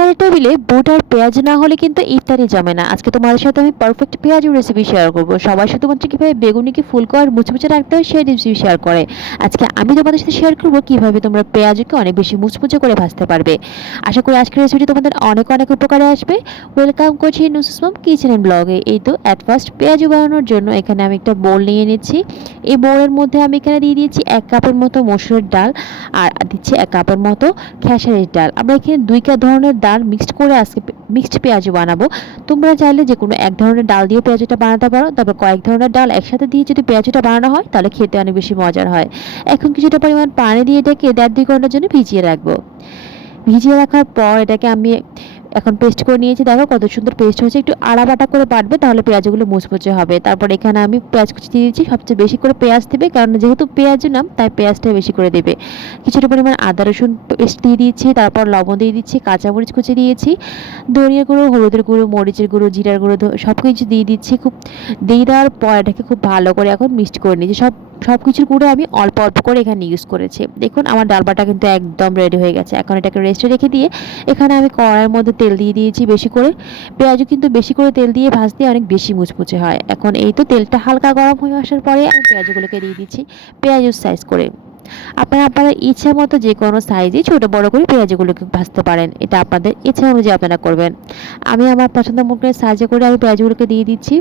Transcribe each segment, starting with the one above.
ইফতারের টেবিলে বুট আর পেঁয়াজ না হলে কিন্তু ইফতারই জমে না। আজকে তোমাদের সাথে আমি পারফেক্ট পেঁয়াজু রেসিপি শেয়ার করব। সবাই শুধুমাত্র কিভাবে বেগুনিকে ফুলকো আর মুচমুচে রাখতে হয় সেই রেসিপি শেয়ার করে। আজকে আমি তোমাদের সাথে শেয়ার করব কিভাবে তোমরা পেঁয়াজুকে অনেক বেশি মুচমুচে করে ভাজতে পারবে। আশা করি আজকের রেসিপিটি তোমাদের অনেক অনেক উপকারে আসবে। ওয়েলকাম করছি নুসুস মম কিচেন এন্ড ব্লগে। এই তো অ্যাট ফার্স্ট পেঁয়াজু বানানোর জন্য এখানে আমি একটা বোল নিয়ে নিচ্ছি। এই বোলের মধ্যে আমি এখানে দিয়ে দিয়েছি 1 কাপের মতো মসুরের ডাল আর দিচ্ছি 1 কাপের মতো খেসারির ডাল। আমরা এখানে 2 ধরনের ডাল মিক্সড করে আজকে মিক্সড পেঁয়াজু বানাবো। তোমরা চাইলে যে কোনো এক ধরনের ডাল দিয়ে পেঁয়াজুটা বানাতে পারো, তবে কয়েক ধরনের ডাল একসাথে দিয়ে যদি পেঁয়াজুটা বানানো হয় তাহলে খেতে অনেক বেশি মজার হয়। এখন কিছুটা পরিমাণ পানি দিয়ে এটাকে 1.5-2 ঘন্টার জন্য ভিজিয়ে রাখবো। ভিজিয়ে রাখার পর এটাকে আমি এখন পেস্ট করে নিয়েছি। দেখো কত সুন্দর পেস্ট হয়েছে। একটু আড়াবাটা করে বাটবে, তাহলে পেঁয়াজগুলো মুচমুচে হবে। তারপর এখানে আমি পেঁয়াজ কুচি দিয়ে দিচ্ছি। সবচেয়ে বেশি করে পেঁয়াজ দেবে, কারণ যেহেতু পেঁয়াজ নাম তাই পেঁয়াজটা বেশি করে দেবে। কিছুটা পরিমাণ আদা রসুন পেস্ট দিয়ে দিচ্ছি। তারপর লবণ দিয়ে দিচ্ছি, কাঁচামরিচ কুচি দিয়েছি, ধনিয়া গুঁড়ো, হলুদের গুঁড়ো, মরিচের গুঁড়ো, জিরার গুঁড়ো সব কিছু দিয়ে দিচ্ছি। দিয়ে দেওয়ার পর এটাকে খুব ভালো করে এখন মিক্সড করে নিচ্ছি। সব কিছুর গুঁড়ো আমি অল্প অল্প করে এখানে ইউজ করেছি। দেখুন আমার ডাল বাটা কিন্তু একদম রেডি হয়ে গেছে। এখন এটাকে রেস্টে রেখে দিয়ে এখানে আমি কড়াইয়ের মধ্যে তেল দিয়ে দিয়েছি বেশি করে। পেঁয়াজও কিন্তু বেশি করে তেল দিয়ে ভাজতে অনেক বেশি মুচমুচে হয়। এখন এই তো তেলটা হালকা গরম হয়ে আসার পরে আমি পেঁয়াজগুলোকে দিয়ে দিচ্ছি পেঁয়াজের সাইজ করে। আপনারা আপনাদের ইচ্ছা মতো যে কোনো সাইজে ছোট বড় করে পেঁয়াজগুলোকে ভাজতে পারেন। এটা আপনাদের ইচ্ছা অনুযায়ী আপনারা করবেন। আমি আমার পছন্দ মতো সাইজে করে আমি পেঁয়াজগুলোকে দিয়ে দিচ্ছি।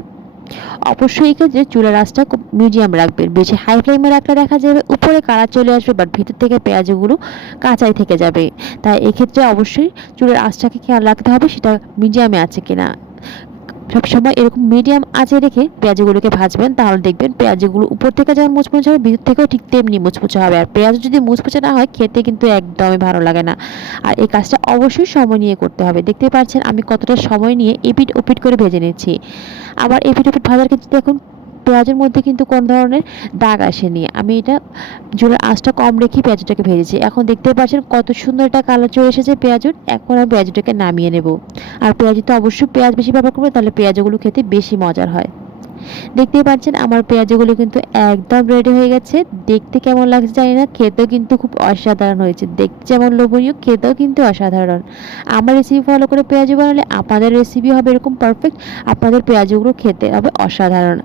অবশ্যই এক্ষেত্রে চুলার আঁচটা খুব মিডিয়াম রাখবেন। বেশি হাই ফ্লেমে রাখলে দেখা যাবে উপরে কালার চলে আসবে, বাট ভিতর থেকে পেঁয়াজগুলো কাঁচাই থেকে যাবে। তাই এক্ষেত্রে অবশ্যই চুলার আঁচটাকে খেয়াল রাখতে হবে সেটা মিডিয়ামে আছে কিনা। সবসময় এরকম মিডিয়াম আঁচে রেখে পেঁয়াজগুলোকে ভাজবেন, তাহলে দেখবেন পেঁয়াজগুলো উপর থেকে যেমন মুচমুচে হবে ভিতর থেকেও ঠিক তেমনি মুচমুচে হবে। আর পেঁয়াজ যদি মুচমুচে না হয় খেতে কিন্তু একদমই ভালো লাগে না। আর এই কাজটা অবশ্যই সময় নিয়ে করতে হবে। দেখতে পাচ্ছেন আমি কতটা সময় নিয়ে এপিট ওপিট করে ভেজে নিচ্ছি। আবার এপিট ওপিট ভাজার ক্ষেত্রে দেখুন পেঁয়াজের মধ্যে কিন্তু কোন ধরনের দাগ আসেনি। আমি এটা চুলার আঁচটা কম রেখে পেঁয়াজটাকে ভেজেছি। এখন দেখতে পাচ্ছেন কত সুন্দর একটা কালার চলে এসেছে পেঁয়াজুর। এখন আমি পেঁয়াজটাকে নামিয়ে নেব। আর পেঁয়াজুতে অবশ্যই পেঁয়াজ বেশি ব্যবহার করবে, তাহলে পেঁয়াজগুলো খেতে বেশি মজার হয়। দেখতেই পাচ্ছেন আমার পেঁয়াজগুলো কিন্তু একদম রেডি হয়ে গেছে। দেখতে কেমন লাগছে জানি না, খেতেও কিন্তু খুব অসাধারণ হয়েছে। দেখতে যেমন লোভনীয়, খেতেও কিন্তু অসাধারণ। আমার রেসিপি ফলো করে পেঁয়াজু বানালে আপনাদের রেসিপি হবে এরকম পারফেক্ট। আপনাদের পেঁয়াজুগুলো খেতে হবে অসাধারণ।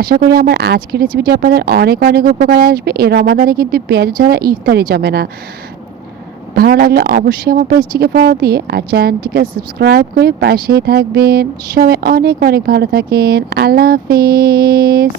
আশা করি আমার আজকের রেসিপিটি আপনাদের অনেক অনেক উপকারে আসবে। এই রমাদানে কিন্তু পেঁয়াজু ছাড়া ইফতারি জমে না। ভালো লাগলে অবশ্যই আমার পেজটিকে ফলো দিয়ে আর চ্যানেলটিকে সাবস্ক্রাইব করে পাশেই থাকবেন। সবাই অনেক অনেক ভালো থাকেন। আল্লাহ হাফেজ।